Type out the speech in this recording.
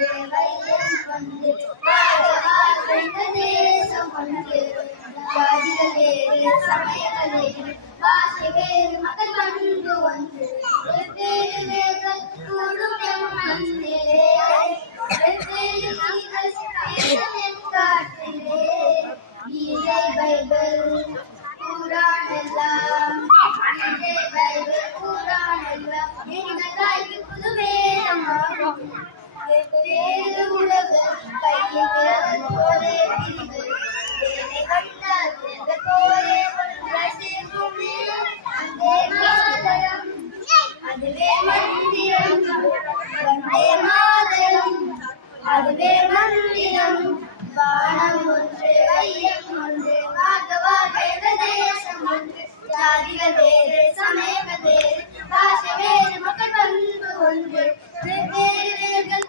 ஒன்று வையம் ஒன்று வாழ்ந்த தேசம் ஒன்று ஜாதிகள் வேறு சமயங்கள் வேறு பாஷை வேறு மக்கள் பண்பு ஒன்று வெவ்வேறு வேர்கள் கூடும் எம் மண்ணிலே வெவ்வேறு மக்கள் பேசும் எம் காட்டிலே கீதை பைபிள் குரான் எல்லாம் கீதை பைபிள் குரான் எல்லாம் எங்கள் தாய்க்கு புது வேதமாகும் வெவ்வேறு உலகு கையில் பிறவர் போலே பிரிவு வேலை கண்டால் பிறவர் போலே ஒன்றாய் சேர்க்கும் வந்தே மாதரம் அதுவே மந்திரம் வந்தே மாதரம் அதுவே மந்திரம் வானம் ஒன்று வையம் ஒன்று வாழ்க வாழ்க தேசம் ஒன்று ஜாதிகள் வேறு சமய